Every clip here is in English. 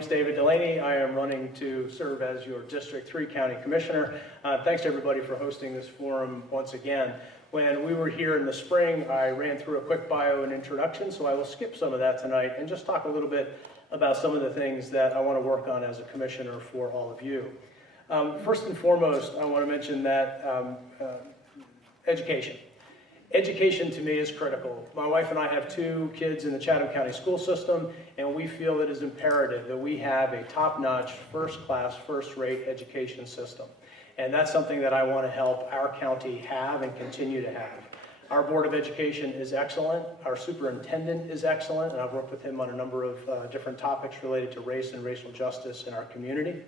name's David Delaney. I am running to serve as your District 3 County Commissioner. Thanks to everybody for hosting this forum once again. When we were here in the spring, I ran through a quick bio and introduction, so I will skip some of that tonight and just talk a little bit about some of the things that I want to work on as a commissioner for all of you. First and foremost, I want to mention that education. Education to me is critical. My wife and I have 2 kids in the Chatham County school system, and we feel it is imperative that we have a top-notch, first-class, first-rate education system. And that's something that I want to help our county have and continue to have. Our Board of Education is excellent. Our superintendent is excellent, and I've worked with him on a number of different topics related to race and racial justice in our community.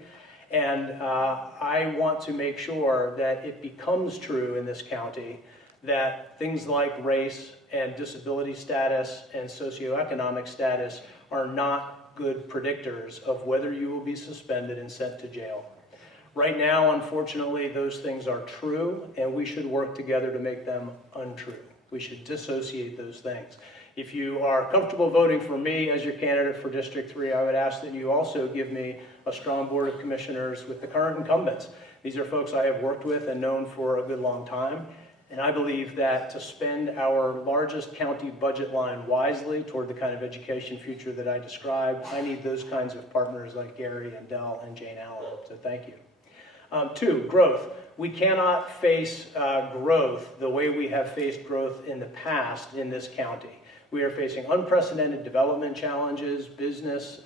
And I want to make sure that it becomes true in this county that things like race and disability status and socioeconomic status are not good predictors of whether you will be suspended and sent to jail. Right now, unfortunately, those things are true, and we should work together to make them untrue. We should dissociate those things. If you are comfortable voting for me as your candidate for District 3, I would ask that you also give me a strong board of commissioners with the current incumbents. These are folks I have worked with and known for a good long time. And I believe that to spend our largest county budget line wisely toward the kind of education future that I described, I need those kinds of partners like Gary and Del and Jane Allen, so thank you. 2, growth. We cannot face growth the way we have faced growth in the past in this county. We are facing unprecedented development challenges, business,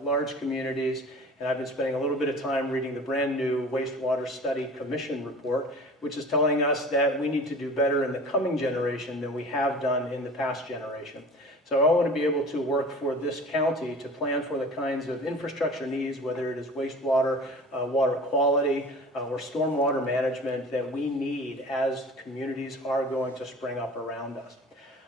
large communities, and I've been spending a little bit of time reading the brand new Wastewater Study Commission report, which is telling us that we need to do better in the coming generation than we have done in the past generation. So I want to be able to work for this county to plan for the kinds of infrastructure needs, whether it is wastewater, water quality, or stormwater management that we need as communities are going to spring up around us.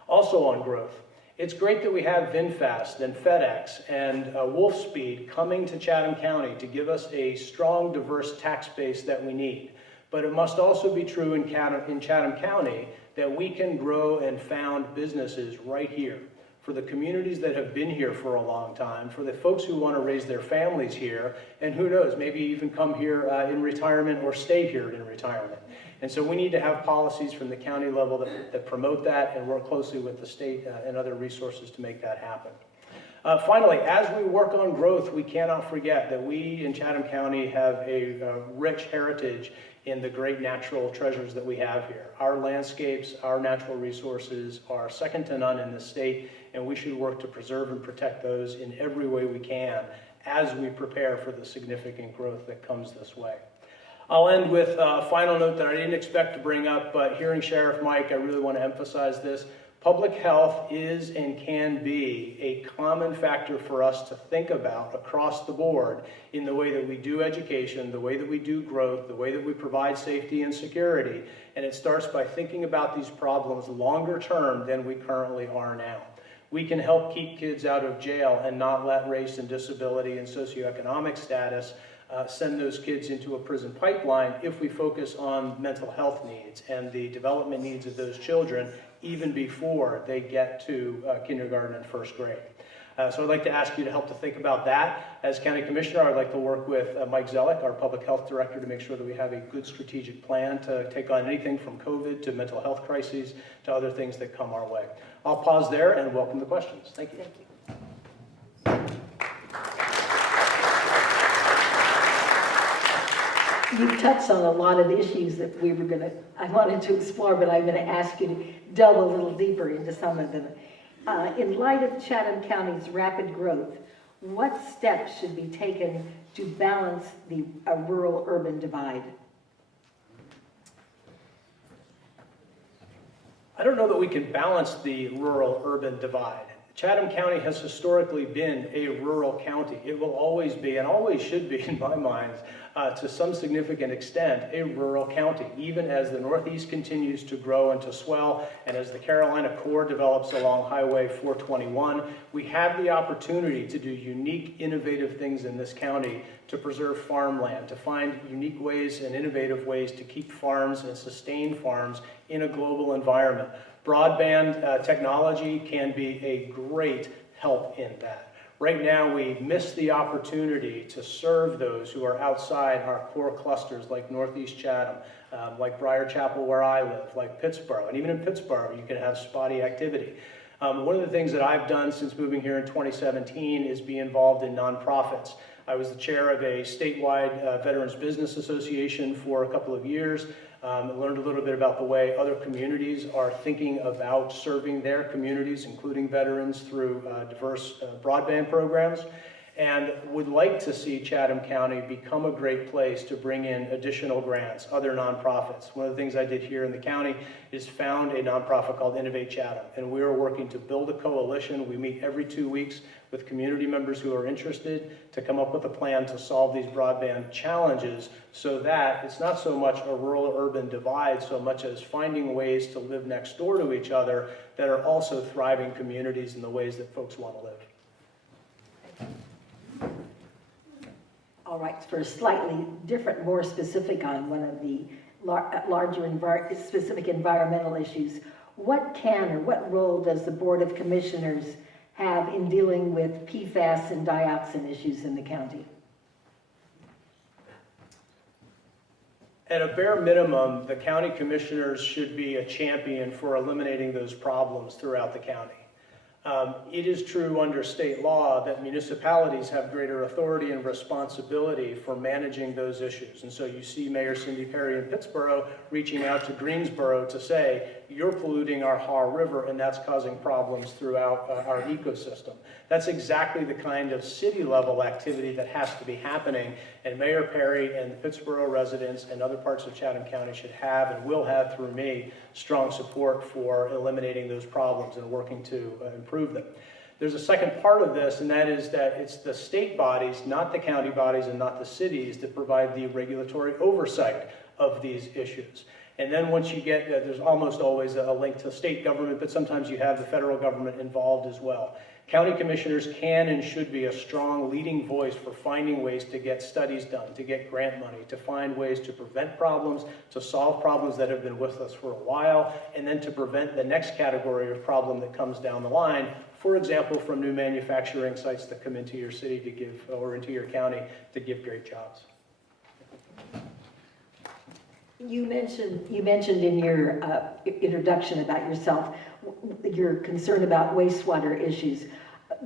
Also on growth. It's great that we have VinFast and FedEx and Wolfspeed coming to Chatham County to give us a strong, diverse tax base that we need. But it must also be true in Chatham County that we can grow and found businesses right here for the communities that have been here for a long time, for the folks who want to raise their families here, and who knows, maybe even come here in retirement or stay here in retirement. And so we need to have policies from the county level that promote that and work closely with the state and other resources to make that happen. Finally, as we work on growth, we cannot forget that we in Chatham County have a rich heritage in the great natural treasures that we have here. Our landscapes, our natural resources are second to none in this state, and we should work to preserve and protect those in every way we can as we prepare for the significant growth that comes this way. I'll end with a final note that I didn't expect to bring up, but hearing Sheriff Mike, I really want to emphasize this. Public health is and can be a common factor for us to think about across the board in the way that we do education, the way that we do growth, the way that we provide safety and security. And it starts by thinking about these problems longer term than we currently are now. We can help keep kids out of jail and not let race and disability and socioeconomic status send those kids into a prison pipeline if we focus on mental health needs and the development needs of those children even before they get to kindergarten and first grade. So I'd like to ask you to help to think about that. As County Commissioner, I'd like to work with Mike Zellick, our Public Health Director, to make sure that we have a good strategic plan to take on anything from COVID to mental health crises to other things that come our way. I'll pause there and welcome the questions. Thank you. Thank you. You touched on a lot of issues that I wanted to explore, but I'm going to ask you to delve a little deeper into some of them. In light of Chatham County's rapid growth, what steps should be taken to balance the rural-urban divide? I don't know that we can balance the rural-urban divide. Chatham County has historically been a rural county. It will always be, and always should be in my mind, to some significant extent, a rural county, even as the Northeast continues to grow and to swell, and as the Carolina Core develops along Highway 421, we have the opportunity to do unique, innovative things in this county to preserve farmland, to find unique ways and innovative ways to keep farms and sustain farms in a global environment. Broadband technology can be a great help in that. Right now, we miss the opportunity to serve those who are outside our core clusters like Northeast Chatham, like Briar Chapel where I live, like Pittsboro. And even in Pittsboro, you can have spotty activity. One of the things that I've done since moving here in 2017 is be involved in nonprofits. I was the chair of a statewide Veterans Business Association for a couple of years. Learned a little bit about the way other communities are thinking about serving their communities, including veterans, through diverse broadband programs, and would like to see Chatham County become a great place to bring in additional grants, other nonprofits. One of the things I did here in the county is found a nonprofit called Innovate Chatham, and we are working to build a coalition. We meet every 2 weeks with community members who are interested to come up with a plan to solve these broadband challenges so that it's not so much a rural-urban divide so much as finding ways to live next door to each other that are also thriving communities in the ways that folks want to live. All right, for a slightly different, more specific on one of the larger specific environmental issues, what can or what role does the Board of Commissioners have in dealing with PFAS and dioxin issues in the county? At a bare minimum, the county commissioners should be a champion for eliminating those problems throughout the county. It is true under state law that municipalities have greater authority and responsibility for managing those issues. And so you see Mayor Cindy Perry in Pittsboro reaching out to Greensboro to say, you're polluting our Har River and that's causing problems throughout our ecosystem. That's exactly the kind of city level activity that has to be happening, and Mayor Perry and the Pittsboro residents and other parts of Chatham County should have and will have through me strong support for eliminating those problems and working to improve them. There's a second part of this, and that is that it's the state bodies, not the county bodies and not the cities, that provide the regulatory oversight of these issues. And then once you get, there's almost always a link to state government, but sometimes you have the federal government involved as well. County commissioners can and should be a strong leading voice for finding ways to get studies done, to get grant money, to find ways to prevent problems, to solve problems that have been with us for a while, and then to prevent the next category of problem that comes down the line, for example, from new manufacturing sites that come into your city to give, or into your county to give great jobs. You mentioned in your introduction about yourself, your concern about wastewater issues.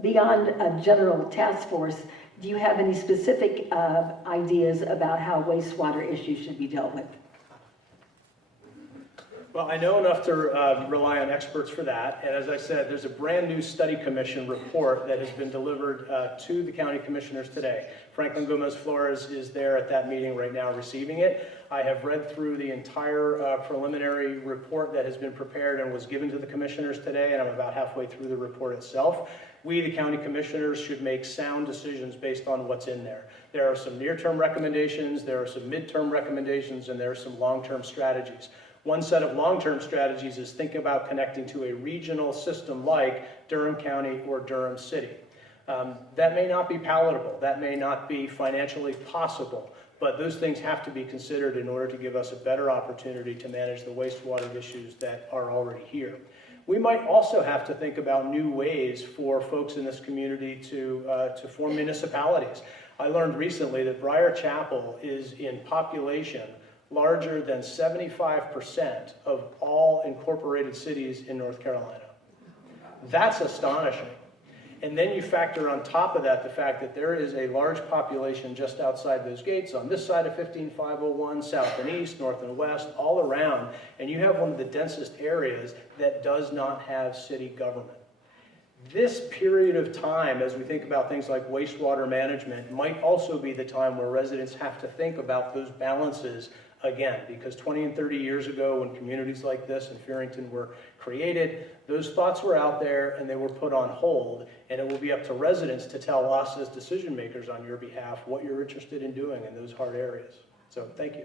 Beyond a general task force, do you have any specific ideas about how wastewater issues should be dealt with? Well, I know enough to rely on experts for that, and as I said, there's a brand new study commission report that has been delivered to the county commissioners today. Franklin Gomez-Flores is there at that meeting right now receiving it. I have read through the entire preliminary report that has been prepared and was given to the commissioners today, and I'm about halfway through the report itself. We, the county commissioners, should make sound decisions based on what's in there. There are some near-term recommendations, there are some midterm recommendations, and there are some long-term strategies. One set of long-term strategies is thinking about connecting to a regional system like Durham County or Durham City. That may not be palatable, that may not be financially possible, but those things have to be considered in order to give us a better opportunity to manage the wastewater issues that are already here. We might also have to think about new ways for folks in this community to form municipalities. I learned recently that Briar Chapel is in population larger than 75% of all incorporated cities in North Carolina. That's astonishing. And then you factor on top of that the fact that there is a large population just outside those gates on this side of 15501, south and east, north and west, all around, and you have one of the densest areas that does not have city government. This period of time, as we think about things like wastewater management, might also be the time where residents have to think about those balances again, because 20 and 30 years ago when communities like this in Fearington were created, those thoughts were out there and they were put on hold, and it will be up to residents to tell us as decision makers on your behalf what you're interested in doing in those hard areas. So thank you.